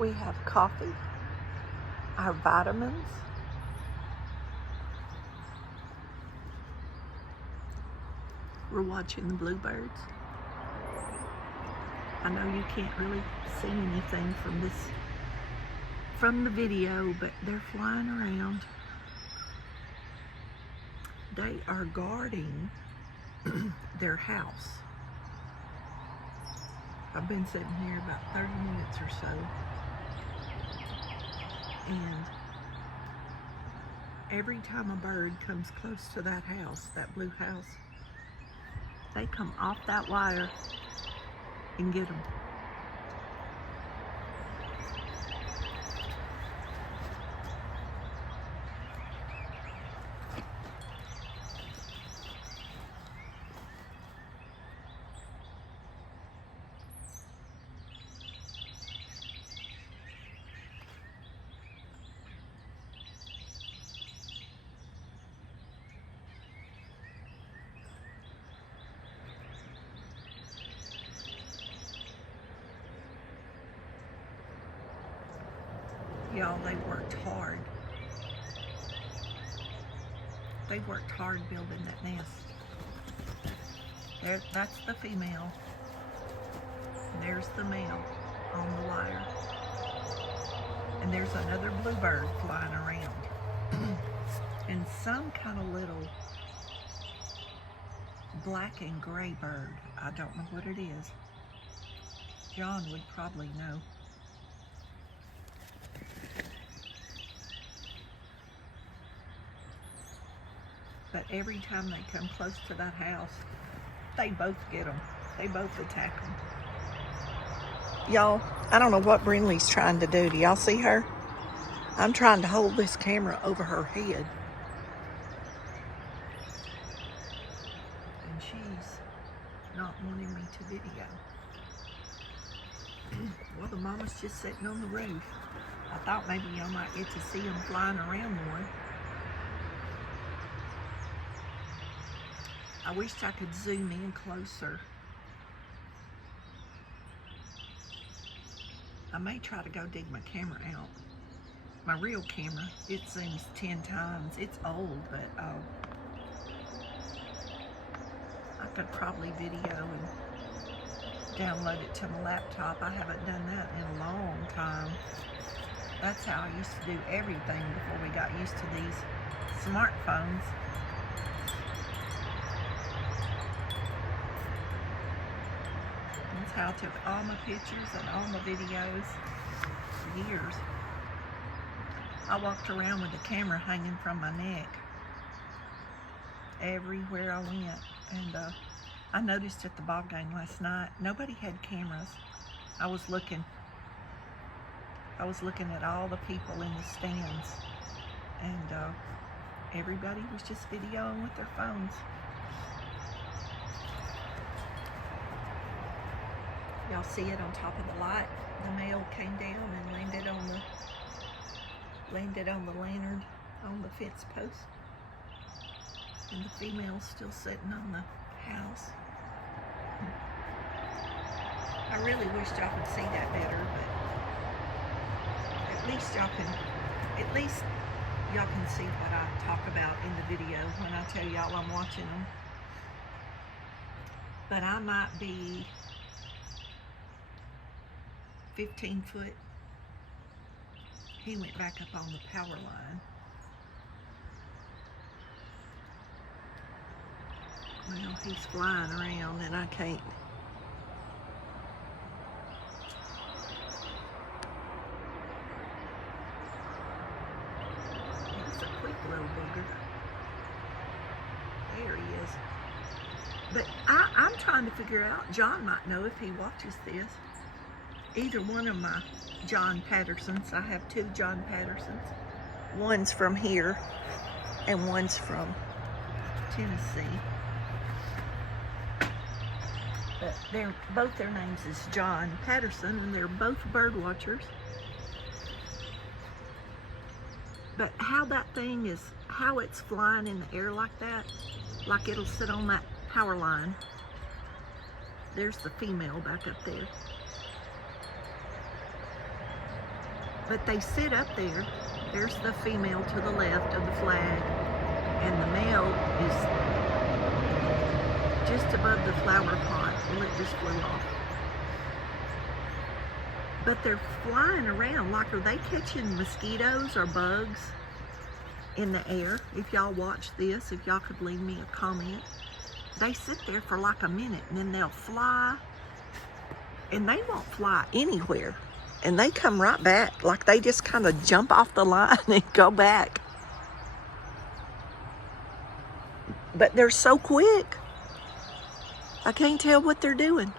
We have coffee, our vitamins, we're watching the bluebirds. I know you can't really see anything from the video, but they're flying around. They are guarding their house. I've been sitting here about 30 minutes or so, and every time a bird comes close to that house, that blue house, they come off that wire and get them. Y'all, they worked hard. They worked hard building that nest. That's the female. There's the male on the wire. And there's another bluebird flying around. And some kind of little black and gray bird. I don't know what it is. John would probably know. But every time they come close to that house, they both get them. They both attack them. Y'all, I don't know what Brinley's trying to do. Do y'all see her? I'm trying to hold this camera over her head. And she's not wanting me to video. Well, the mama's just sitting on the roof. I thought maybe y'all might get to see them flying around more. I wished I could zoom in closer. I may try to go dig my camera out. My real camera, it zooms 10 times. It's old, but I could probably video and download it to my laptop. I haven't done that in a long time. That's how I used to do everything before we got used to these smartphones. That's how I took all my pictures and all my videos for years. I walked around with the camera hanging from my neck everywhere I went. And I noticed at the ball game last night, nobody had cameras. I was looking at all the people in the stands, and everybody was just videoing with their phones. Y'all see it on top of the light? The male came down and landed on the lantern on the fence post, and the female's still sitting on the house. I really wish y'all could see that better, but at least y'all can see what I talk about in the video when I tell y'all I'm watching them. But I might be 15 foot. He went back up on the power line. Well, he's flying around and I can't. He's a quick little booger. There he is. But I'm trying to figure out, John might know if he watches this. Either one of my John Pattersons. I have two John Pattersons. One's from here and one's from Tennessee. But both their names is John Patterson, and they're both bird watchers. But how that thing is, how it's flying in the air like that, like it'll sit on that power line. There's the female back up there. But they sit up there. There's the female to the left of the flag, and the male is just above the flower pot. Well, it just flew off. But they're flying around. Like, are they catching mosquitoes or bugs in the air? If y'all watch this, if y'all could leave me a comment. They sit there for like a minute, and then they'll fly, and they won't fly anywhere. And they come right back, like they just kind of jump off the line and go back. But they're so quick. I can't tell what they're doing.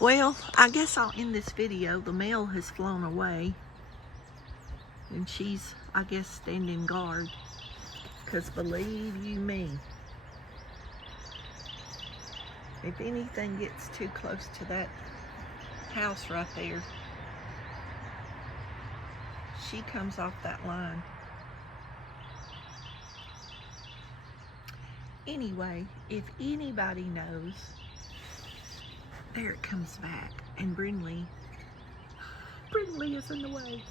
Well, I guess I'll end this video. The male has flown away. And she's, I guess, standing guard. Because believe you me, if anything gets too close to that house right there, she comes off that line. Anyway, if anybody knows, there it comes back. And Brindley is in the way.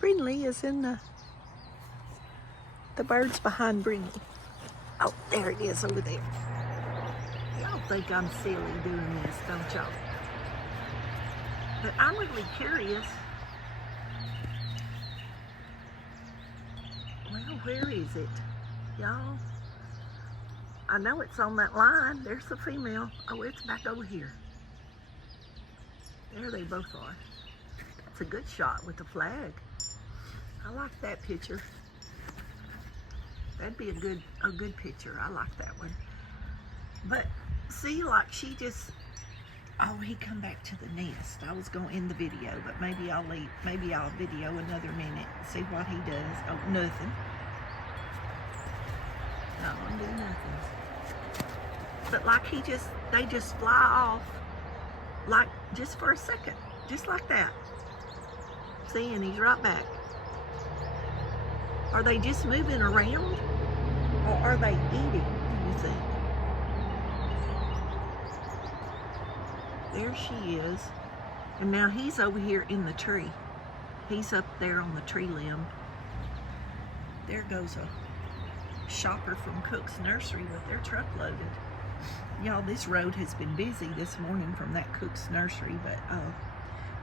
Brindley is in the bird's behind Brindley. Oh, there it is over there. Y'all think I'm silly doing this, don't y'all? But I'm really curious. Well, where is it? Y'all, I know it's on that line. There's the female. Oh, it's back over here. There they both are. It's a good shot with the flag. I like that picture. That'd be a good picture. I like that one. But see, like she just, oh, he come back to the nest. I was gonna end the video, but maybe I'll video another minute and see what he does. Oh, nothing. Not gonna do nothing. But like they just fly off, like just for a second, just like that. See, and he's right back. Are they just moving around? Or are they eating, do you think? There she is. And now he's over here in the tree. He's up there on the tree limb. There goes a shopper from Cook's Nursery with their truck loaded. Y'all, this road has been busy this morning from that Cook's Nursery, but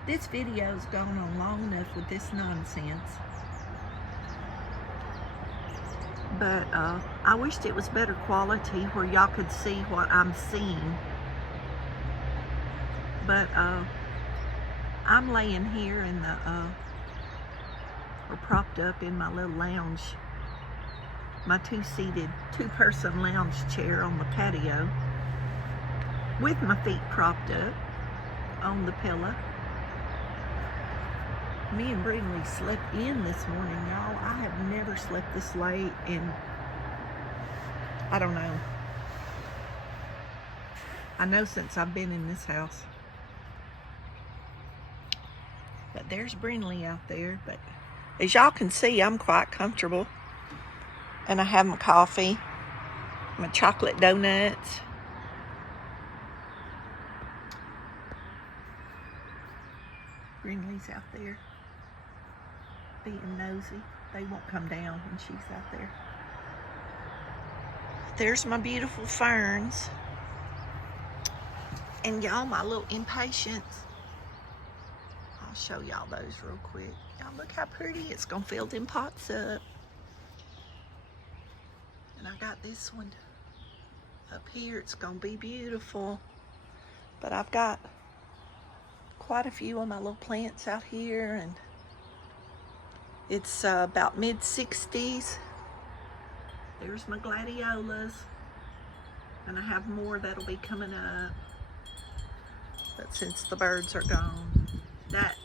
this video's gone on long enough with this nonsense. But I wished it was better quality where y'all could see what I'm seeing. But I'm laying here in the, or propped up in my little lounge, my two-person lounge chair on the patio, with my feet propped up on the pillow. Me and Brindley slept in this morning, y'all. I have never slept this late in, I don't know. I know since I've been in this house. But there's Brindley out there. But as y'all can see, I'm quite comfortable. And I have my coffee, my chocolate donuts. Brindley's out there being nosy. They won't come down when she's out there. There's my beautiful ferns. And y'all, my little impatiens. I'll show y'all those real quick. Y'all look how pretty. It's gonna fill them pots up. And I got this one up here. It's gonna be beautiful. But I've got quite a few of my little plants out here, and it's about mid-60s. There's my gladiolas, and I have more that'll be coming up. But since the birds are gone, that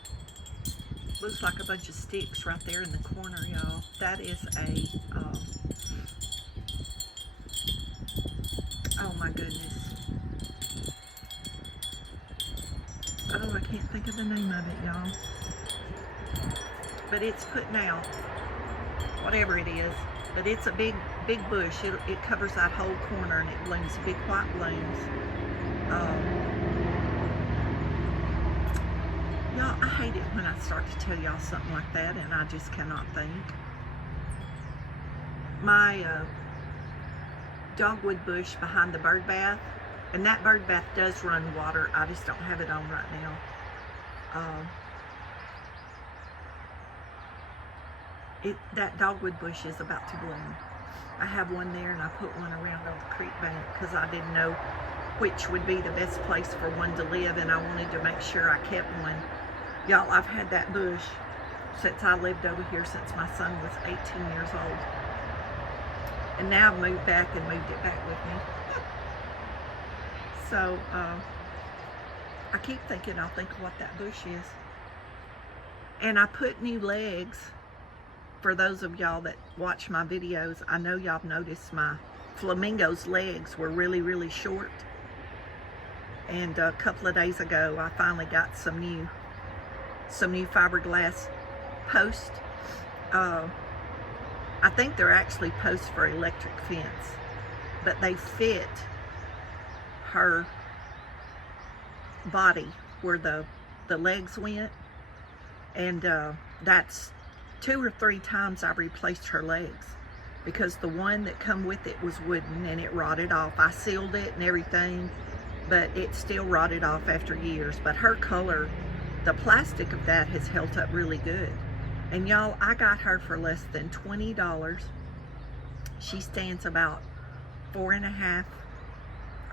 looks like a bunch of sticks right there in the corner, y'all. That is a, oh my goodness. Oh, I can't think of the name of it, y'all. But it's putting out, whatever it is. But it's a big bush. It covers that whole corner, and it blooms big white blooms. I hate it when I start to tell y'all something like that and I just cannot think. My dogwood bush behind the bird bath, and that bird bath does run water. I just don't have it on right now. That dogwood bush is about to bloom. I have one there and I put one around on the creek bank because I didn't know which would be the best place for one to live, and I wanted to make sure I kept one. Y'all, I've had that bush since I lived over here, since my son was 18 years old. And now I've moved back and moved it back with me. So, I keep thinking I'll think of what that bush is. And I put new legs. For those of y'all that watch my videos, I know y'all have noticed my flamingo's legs were really, really short. And a couple of days ago, I finally got some new fiberglass posts. I think they're actually posts for electric fence, but they fit her body where the legs went, and that's 2 or 3 times I've replaced her legs, because the one that come with it was wooden and it rotted off. I sealed it and everything, but it still rotted off after years. But her color, the plastic of that has held up really good. And y'all, I got her for less than $20. She stands about 4.5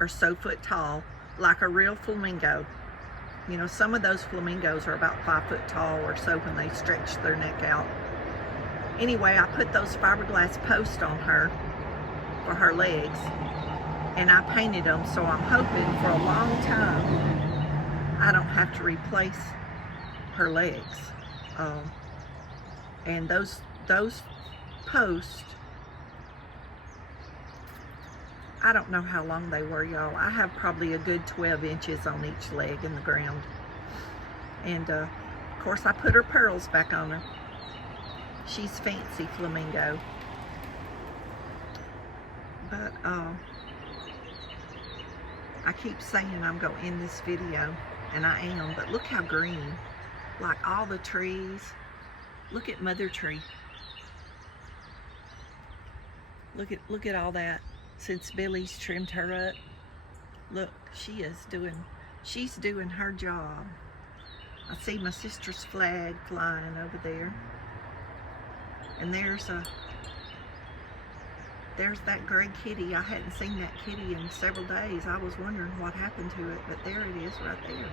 or so foot tall, like a real flamingo. You know, some of those flamingos are about 5 foot tall or so when they stretch their neck out. Anyway, I put those fiberglass posts on her for her legs, and I painted them, so I'm hoping for a long time I don't have to replace her legs. And those posts, I don't know how long they were, y'all. I have probably a good 12 inches on each leg in the ground. And of course I put her pearls back on her. She's fancy flamingo. But I keep saying I'm going to end this video, and I am, but look how green. Like all the trees. Look at Mother Tree. Look at all that. Since Billy's trimmed her up, look, she's doing her job. I see my sister's flag flying over there. And there's that gray kitty. I hadn't seen that kitty in several days. I was wondering what happened to it, but there it is right there.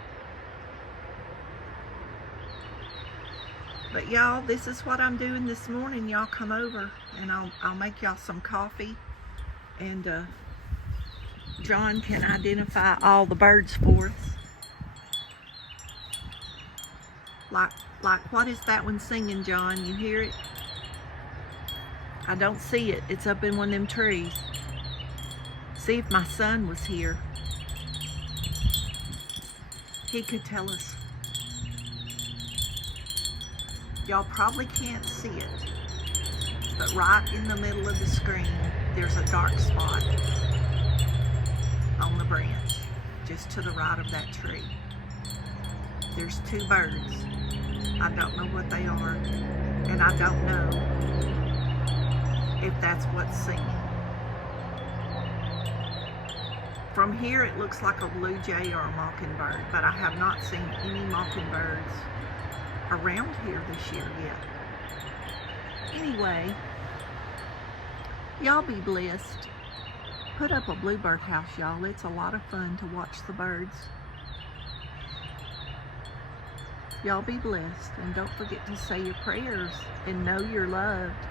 But y'all, this is what I'm doing this morning. Y'all come over and I'll make y'all some coffee. And John can identify all the birds for us. Like what is that one singing, John? You hear it? I don't see it. It's up in one of them trees. See, if my son was here, he could tell us. Y'all probably can't see it, but right in the middle of the screen, there's a dark spot on the branch, just to the right of that tree. There's 2 birds. I don't know what they are, and I don't know if that's what's singing. From here, it looks like a blue jay or a mockingbird, but I have not seen any mockingbirds around here this year yet. Anyway, y'all be blessed. Put up a bluebird house, y'all. It's a lot of fun to watch the birds. Y'all be blessed, and don't forget to say your prayers and know you're loved.